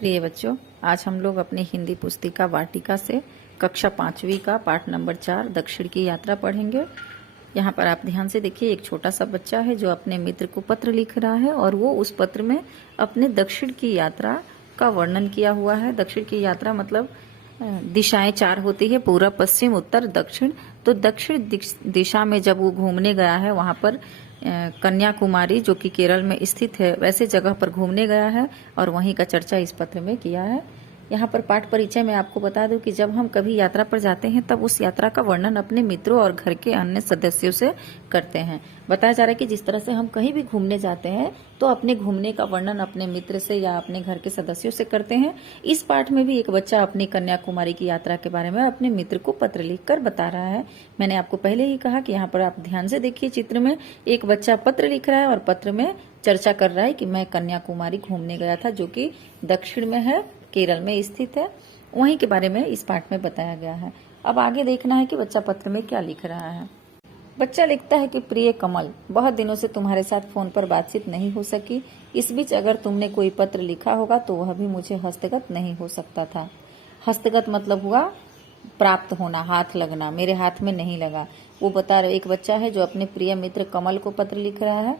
प्रिय बच्चों, आज हम लोग अपनी हिंदी पुस्तिका वाटिका से कक्षा 5वीं का पाठ नंबर 4 दक्षिण की यात्रा पढ़ेंगे। यहाँ पर आप ध्यान से देखिए, एक छोटा सा बच्चा है जो अपने मित्र को पत्र लिख रहा है और वो उस पत्र में अपने दक्षिण की यात्रा का वर्णन किया हुआ है। दक्षिण की यात्रा मतलब दिशाएं 4 होती है, पूर्व, पश्चिम, उत्तर, दक्षिण। तो दक्षिण दिशा में जब वो घूमने गया है, वहां पर कन्याकुमारी जो कि केरल में स्थित है, वैसे जगह पर घूमने गया है और वहीं का चर्चा इस पत्र में किया है। यहाँ पर पाठ परिचय में आपको बता दूं कि जब हम कभी यात्रा पर जाते हैं तब उस यात्रा का वर्णन अपने मित्रों और घर के अन्य सदस्यों से करते हैं। बताया जा रहा है कि जिस तरह से हम कहीं भी घूमने जाते हैं तो अपने घूमने का वर्णन अपने मित्र से या अपने घर के सदस्यों से करते हैं। इस पाठ में भी एक बच्चा अपनी कन्याकुमारी की यात्रा के बारे में अपने मित्र को पत्र लिखकर बता रहा है। मैंने आपको पहले ही कहा कि यहाँ पर आप ध्यान से देखिए, चित्र में एक बच्चा पत्र लिख रहा है और पत्र में चर्चा कर रहा है कि मैं कन्याकुमारी घूमने गया था, जो कि दक्षिण में है, केरल में स्थित है। वहीं के बारे में इस पाठ में बताया गया है। अब आगे देखना है कि बच्चा पत्र में क्या लिख रहा है। बच्चा लिखता है कि प्रिय कमल, बहुत दिनों से तुम्हारे साथ फोन पर बातचीत नहीं हो सकी। इस बीच अगर तुमने कोई पत्र लिखा होगा तो वह भी मुझे हस्तगत नहीं हो सकता था। हस्तगत मतलब हुआ प्राप्त होना, हाथ लगना, मेरे हाथ में नहीं लगा। वो बता रहे, एक बच्चा है जो अपने प्रिय मित्र कमल को पत्र लिख रहा है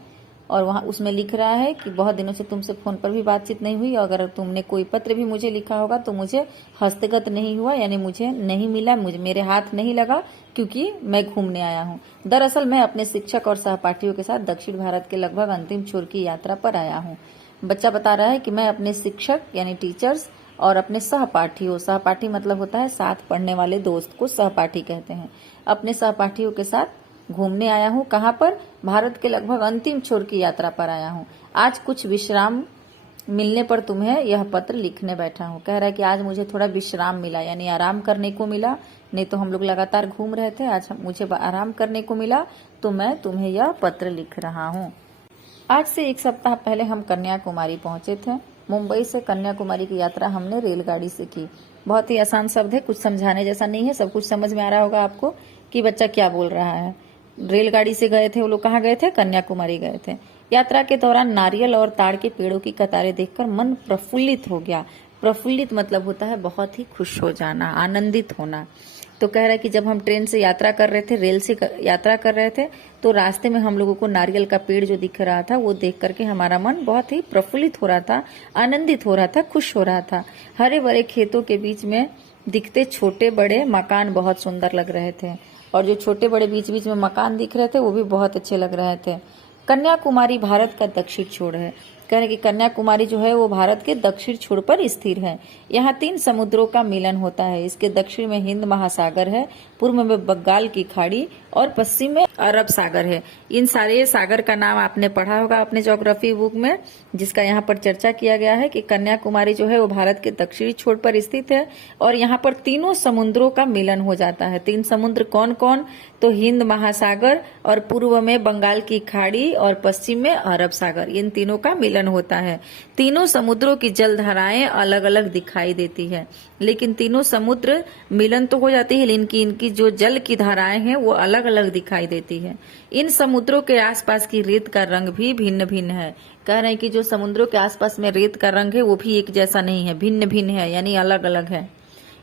और वहां उसमें लिख रहा है कि बहुत दिनों से तुमसे फोन पर भी बातचीत नहीं हुई, अगर तुमने कोई पत्र भी मुझे लिखा होगा तो मुझे हस्तगत नहीं हुआ, यानी मुझे नहीं मिला, मुझे मेरे हाथ नहीं लगा, क्योंकि मैं घूमने आया हूँ। दरअसल मैं अपने शिक्षक और सहपाठियों के साथ दक्षिण भारत के लगभग अंतिम छोर की यात्रा पर आया हूँ। बच्चा बता रहा है कि मैं अपने शिक्षक यानी टीचर्स और अपने सहपाठियों, सहपाठी मतलब होता है साथ पढ़ने वाले दोस्त को सहपाठी कहते हैं, अपने सहपाठियों के साथ घूमने आया हूँ। कहाँ पर? भारत के लगभग अंतिम छोर की यात्रा पर आया हूँ। आज कुछ विश्राम मिलने पर तुम्हें यह पत्र लिखने बैठा हूँ। कह रहा है कि आज मुझे थोड़ा विश्राम मिला, यानी आराम करने को मिला, नहीं तो हम लोग लगातार घूम रहे थे, आज मुझे आराम करने को मिला तो मैं तुम्हें यह पत्र लिख रहा हूँ। आज से 1 सप्ताह पहले हम कन्याकुमारी पहुंचे थे। मुंबई से कन्याकुमारी की यात्रा हमने रेलगाड़ी से की। बहुत ही आसान शब्द है, कुछ समझाने जैसा नहीं है, सब कुछ समझ में आ रहा होगा आपको कि बच्चा क्या बोल रहा है। रेलगाड़ी से गए थे वो लोग, कहाँ गए थे? कन्याकुमारी गए थे। यात्रा के दौरान नारियल और ताड़ के पेड़ों की कतारें देखकर मन प्रफुल्लित हो गया। प्रफुल्लित मतलब होता है बहुत ही खुश हो जाना, आनंदित होना। तो कह रहा है कि जब हम ट्रेन से यात्रा कर रहे थे, रेल से यात्रा कर रहे थे, तो रास्ते में हम लोगों को नारियल का पेड़ जो दिख रहा था वो देख करके हमारा मन बहुत ही प्रफुल्लित हो रहा था, आनंदित हो रहा था, खुश हो रहा था। हरे भरे खेतों के बीच में दिखते छोटे बड़े मकान बहुत सुंदर लग रहे थे और जो छोटे बड़े बीच बीच में मकान दिख रहे थे वो भी बहुत अच्छे लग रहे थे। कन्याकुमारी भारत का दक्षिण छोर है। कह रहे कि कन्याकुमारी जो है वो भारत के दक्षिण छोर पर स्थिर है। यहाँ 3 समुद्रों का मिलन होता है। इसके दक्षिण में हिंद महासागर है, पूर्व में बंगाल की खाड़ी और पश्चिम में अरब सागर है। इन सारे सागर का नाम आपने पढ़ा होगा अपने ज्योग्राफी बुक में, जिसका यहाँ पर चर्चा किया गया है कि कन्याकुमारी जो है वो भारत के दक्षिणी छोर पर स्थित है और यहाँ पर तीनों समुद्रों का मिलन हो जाता है। 3 समुद्र कौन कौन? तो हिंद महासागर और पूर्व में बंगाल की खाड़ी और पश्चिम में अरब सागर, इन तीनों का मिलन होता है। तीनों समुद्रों की जलधाराएं अलग अलग दिखाई देती है, लेकिन तीनों समुद्र मिलन तो हो जाती है, लेकिन इनकी जो जल की धाराएं हैं वो अलग अलग दिखाई देती है। इन समुद्रों के आसपास की रेत का रंग भी भिन्न भिन्न है। कह रहे हैं कि जो समुद्रों के आसपास में रेत का रंग है वो भी एक जैसा नहीं है, भिन्न भिन्न है, यानी अलग अलग है।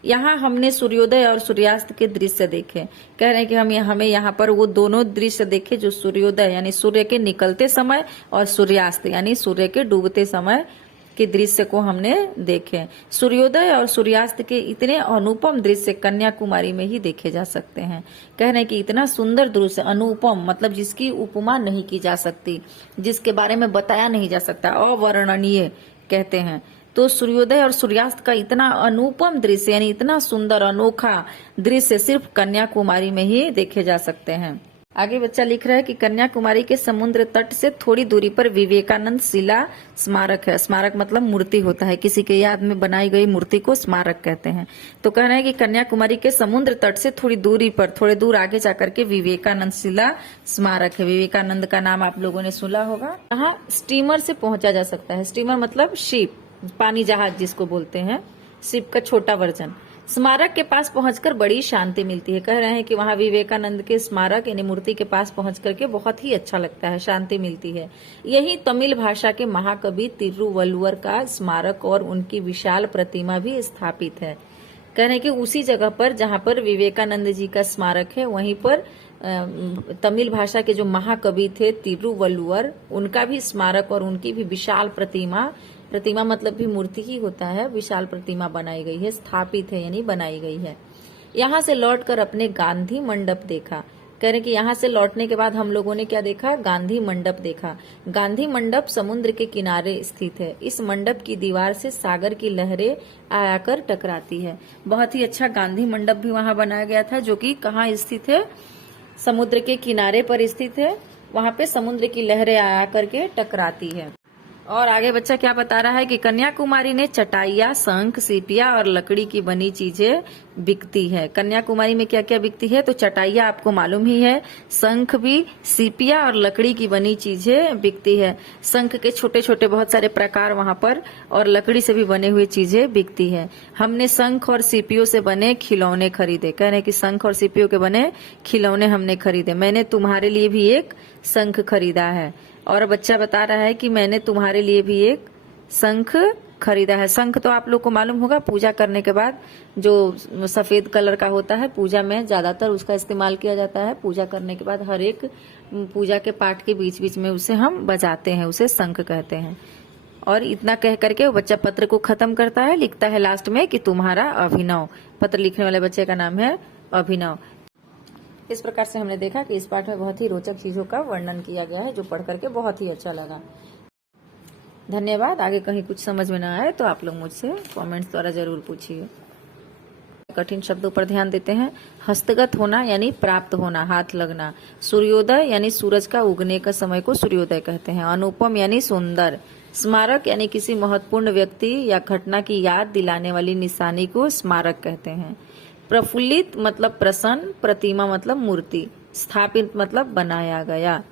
यहाँ हमने सूर्योदय और सूर्यास्त के दृश्य देखे। कह रहे हैं कि हमें यहाँ पर वो दोनों दृश्य देखे, जो सूर्योदय यानी सूर्य के निकलते समय और सूर्यास्त यानी सूर्य के डूबते समय के दृश्य को हमने देखे। सूर्योदय और सूर्यास्त के इतने अनुपम दृश्य कन्याकुमारी में ही देखे जा सकते हैं। कह रहे हैं कि इतना सुंदर दृश्य, अनुपम मतलब जिसकी उपमा नहीं की जा सकती, जिसके बारे में बताया नहीं जा सकता, अवर्णनीय कहते हैं। तो सूर्योदय और सूर्यास्त का इतना अनुपम दृश्य यानी इतना सुंदर अनोखा दृश्य सिर्फ कन्याकुमारी में ही देखे जा सकते हैं। आगे बच्चा लिख रहा है कि कन्याकुमारी के समुद्र तट से थोड़ी दूरी पर विवेकानंद शिला स्मारक है। स्मारक मतलब मूर्ति होता है, किसी के याद में बनाई गई मूर्ति को स्मारक कहते हैं। तो कह रहे हैं कि कन्याकुमारी के समुद्र तट से थोड़ी दूरी पर, थोड़े दूर आगे जाकर के विवेकानंद शिला स्मारक है। विवेकानंद का नाम आप लोगों ने सुना होगा। यहाँ स्टीमर से पहुंचा जा सकता है। स्टीमर मतलब शिप, पानी जहाज जिसको बोलते हैं, शिप का छोटा वर्जन। स्मारक के पास पहुंचकर बड़ी शांति मिलती है। कह रहे हैं कि वहां विवेकानंद के स्मारक यानी मूर्ति के पास पहुंच करके बहुत ही अच्छा लगता है, शांति मिलती है। यही तमिल भाषा के महाकवि तिरुवल्लुवर का स्मारक और उनकी विशाल प्रतिमा भी स्थापित है। कह रहे हैं कि उसी जगह पर जहां पर विवेकानंद जी का स्मारक है, वहीं पर तमिल भाषा के जो महाकवि थे तिरुवल्लुवर, उनका भी स्मारक और उनकी भी विशाल प्रतिमा मतलब भी मूर्ति ही होता है, विशाल प्रतिमा बनाई गई है, स्थापित है यानी बनाई गई है। यहाँ से लौटकर अपने गांधी मंडप देखा। कह रहे कि यहाँ से लौटने के बाद हम लोगों ने क्या देखा? गांधी मंडप देखा। गांधी मंडप समुद्र के किनारे स्थित है। इस मंडप की दीवार से सागर की लहरें आकर टकराती है। बहुत ही अच्छा गांधी मंडप भी वहां बनाया गया था, जो कि कहाँ स्थित है? समुद्र के किनारे पर स्थित है। वहां पे समुद्र की लहरें आया करके टकराती है। और आगे बच्चा क्या बता रहा है कि कन्याकुमारी ने चटाइया, शंख, सीपिया और लकड़ी की बनी चीजें बिकती है। कन्याकुमारी में क्या क्या बिकती है? तो चटाइया आपको मालूम ही है, शंख भी, सीपिया और लकड़ी की बनी चीजें बिकती है। शंख के छोटे छोटे बहुत सारे प्रकार वहां पर और लकड़ी से भी बने हुए चीजें बिकती है। हमने शंख और सीपियों से बने खिलौने खरीदे। कह रहे हैं कि शंख और सीपियों के बने खिलौने हमने खरीदे। मैंने तुम्हारे लिए भी एक शंख खरीदा है। और बच्चा बता रहा है कि मैंने तुम्हारे लिए भी एक शंख खरीदा है। शंख तो आप लोग को मालूम होगा, पूजा करने के बाद जो सफेद कलर का होता है, पूजा में ज्यादातर उसका इस्तेमाल किया जाता है। पूजा करने के बाद हर एक पूजा के पाठ के बीच बीच में उसे हम बजाते हैं, उसे शंख कहते हैं। और इतना कह करके वो बच्चा पत्र को खत्म करता है, लिखता है लास्ट में कि तुम्हारा अभिनव। पत्र लिखने वाले बच्चे का नाम है अभिनव। इस प्रकार से हमने देखा कि इस पाठ में बहुत ही रोचक चीजों का वर्णन किया गया है, जो पढ़ करके बहुत ही अच्छा लगा। धन्यवाद। आगे कहीं कुछ समझ में ना आए तो आप लोग मुझसे कमेंट्स द्वारा जरूर पूछिए। कठिन शब्दों पर ध्यान देते हैं। हस्तगत होना यानी प्राप्त होना, हाथ लगना। सूर्योदय यानी सूरज का उगने का समय को सूर्योदय कहते हैं। अनुपम यानी सुंदर। स्मारक यानी किसी महत्वपूर्ण व्यक्ति या घटना की याद दिलाने वाली निशानी को स्मारक कहते हैं। प्रफुल्लित मतलब प्रसन्न, प्रतिमा मतलब मूर्ति, स्थापित मतलब बनाया गया।